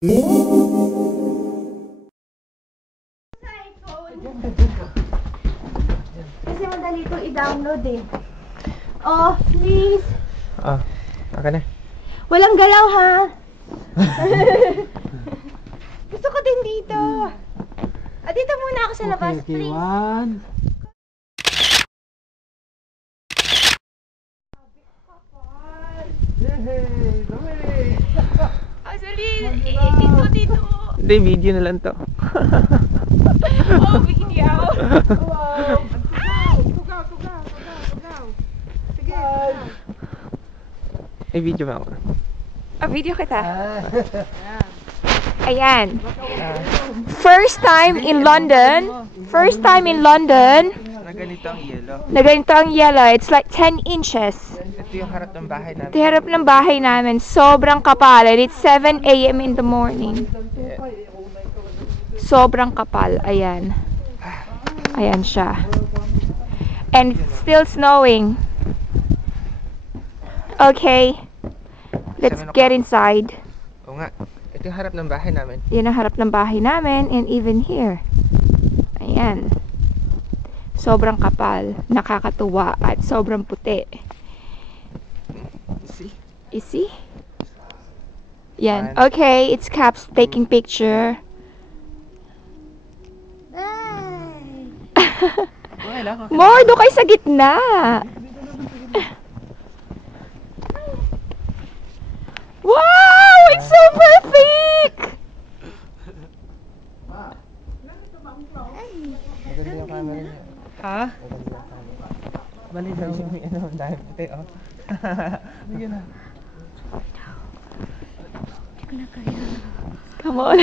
Kasi madali ito i-download eh. Oh, please. Aka na. Walang galaw ha. Gusto ko din dito. Dito muna ako sa labas, please. One. Yay! Dami! Dito. Hindi, video na lang to. Oh, video. Wow! Tugaw! Sige! Ay, video ba ako? Video kita. Ayan. First time in London. Na ganito ang yelo. Na ganito ang yellow. It's like 10 inches. Ito yung harap ng bahay namin. Ito yung harap ng bahay namin. Sobrang kapal. And it's 7 AM in the morning. Sobrang kapal. Ayan. Ayan siya. And it's still snowing. Okay. Let's get inside. Oo nga. Ito yung harap ng bahay namin. Yan ang harap ng bahay namin. And even here. Ayan. Sobrang kapal. Nakakatuwa. At sobrang puti. See? You see? Yan. Okay. It's Caps taking picture. Okay lang. More, doon kayo sa gitna. Wow! It's so perfect! Maganda yung camera niya. Ha? Bali daw yung ano, dahil puti, oh. Sige na. Come on.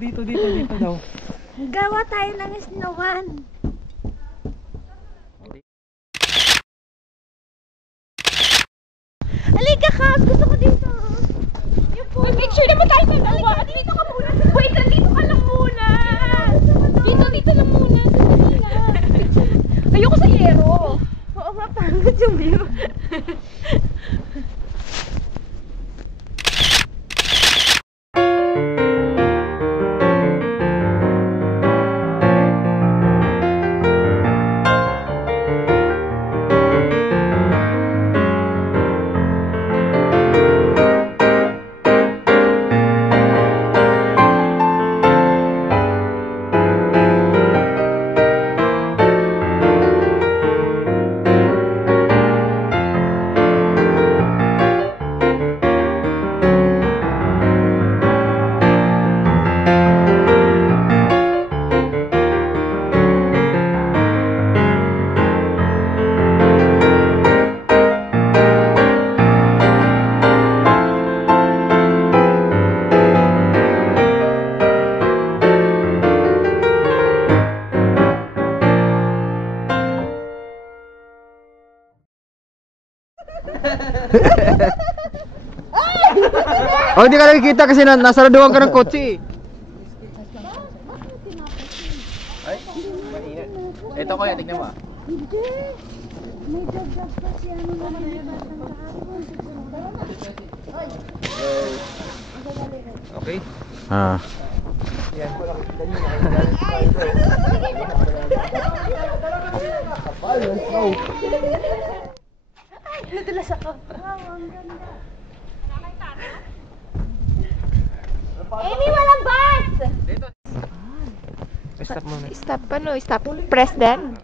Dito daw. Gawa tayo ng snowan. Halika, Kaz! Gusto ko dito. Mag-picture naman tayo sa dalawa. Dito ka muna. Wait, nandito ka lang muna. Dito lang muna. Ayoko sa yero. Oo, mapangit yung view. Oh, hindi ka nakikita kasi nasaraduhan ka ng kotse. Ay, mainit. Ito ko yan, tignan mo. Hindi. May dagdag pa si ano naman yung batang kahapon. Okay? Yan ko lang kita nyo. Ay, nadulas ako. Wow, ang ganda. Amy, walang bus! Dito. Stop muna. Stop, ano? Stop. Press then.